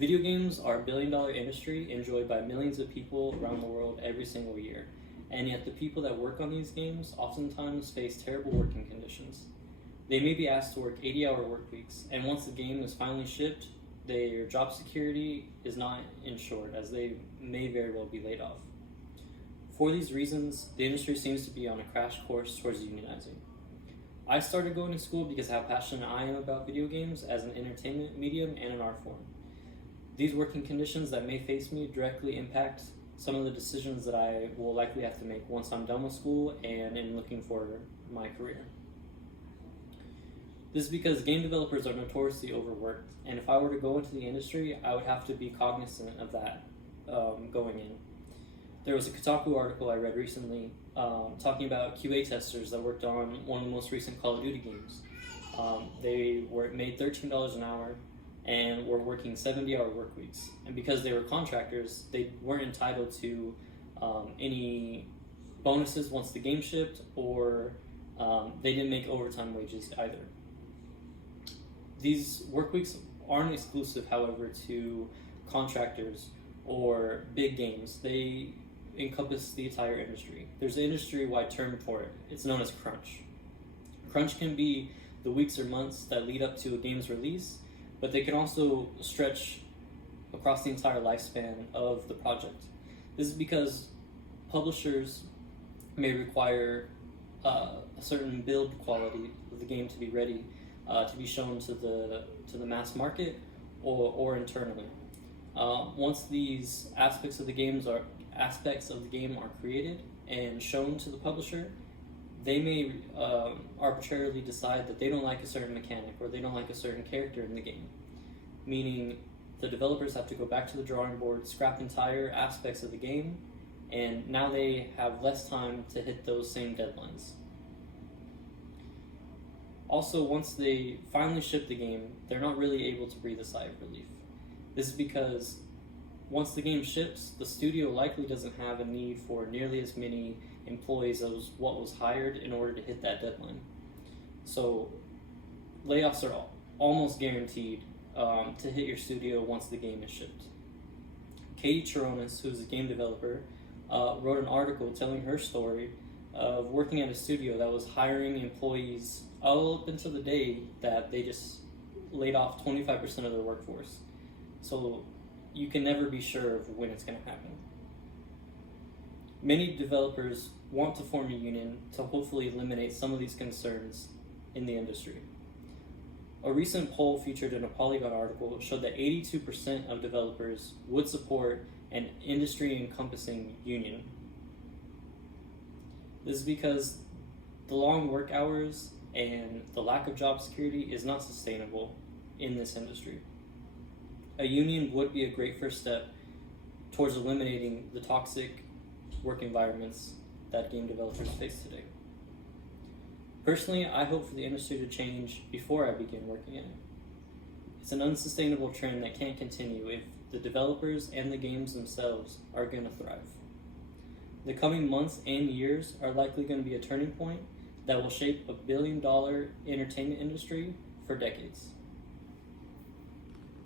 Video games are a billion-dollar industry enjoyed by millions of people around the world every single year, and yet the people that work on these games oftentimes face terrible working conditions. They may be asked to work 80-hour work weeks, and once the game is finally shipped, their job security is not ensured, as they may very well be laid off. For these reasons, the industry seems to be on a crash course towards unionizing. I started going to school because of how passionate I am about video games as an entertainment medium and an art form. These working conditions that may face me directly impact some of the decisions that I will likely have to make once I'm done with school and in looking for my career. This is because game developers are notoriously overworked, and if I were to go into the industry, I would have to be cognizant of that going in. There was a Kotaku article I read recently talking about QA testers that worked on one of the most recent Call of Duty games. They made $13 an hour and were working 70-hour work weeks. And because they were contractors, they weren't entitled to any bonuses once the game shipped, or they didn't make overtime wages either. These work weeks aren't exclusive, however, to contractors or big games. They encompass the entire industry. There's an industry-wide term for it. It's known as crunch. Crunch can be the weeks or months that lead up to a game's release, but they can also stretch across the entire lifespan of the project. This is because publishers may require a certain build quality of the game to be ready to be shown to the mass market or internally. Once these aspects of the game are created and shown to the publisher, they may arbitrarily decide that they don't like a certain mechanic or they don't like a certain character in the game, meaning the developers have to go back to the drawing board, scrap entire aspects of the game, and now they have less time to hit those same deadlines. Also, once they finally ship the game, they're not really able to breathe a sigh of relief. This is because once the game ships, the studio likely doesn't have a need for nearly as many employees as what was hired in order to hit that deadline. So layoffs are almost guaranteed to hit your studio once the game is shipped. Katie Chironis, who's a game developer, wrote an article telling her story of working at a studio that was hiring employees all up until the day that they just laid off 25% of their workforce. So you can never be sure of when it's going to happen. Many developers want to form a union to hopefully eliminate some of these concerns in the industry. A recent poll featured in a Polygon article showed that 82% of developers would support an industry-encompassing union. This is because the long work hours and the lack of job security is not sustainable in this industry. A union would be a great first step towards eliminating the toxic work environments that game developers face today. Personally, I hope for the industry to change before I begin working in it. It's an unsustainable trend that can't continue if the developers and the games themselves are going to thrive. The coming months and years are likely going to be a turning point that will shape a billion-dollar entertainment industry for decades.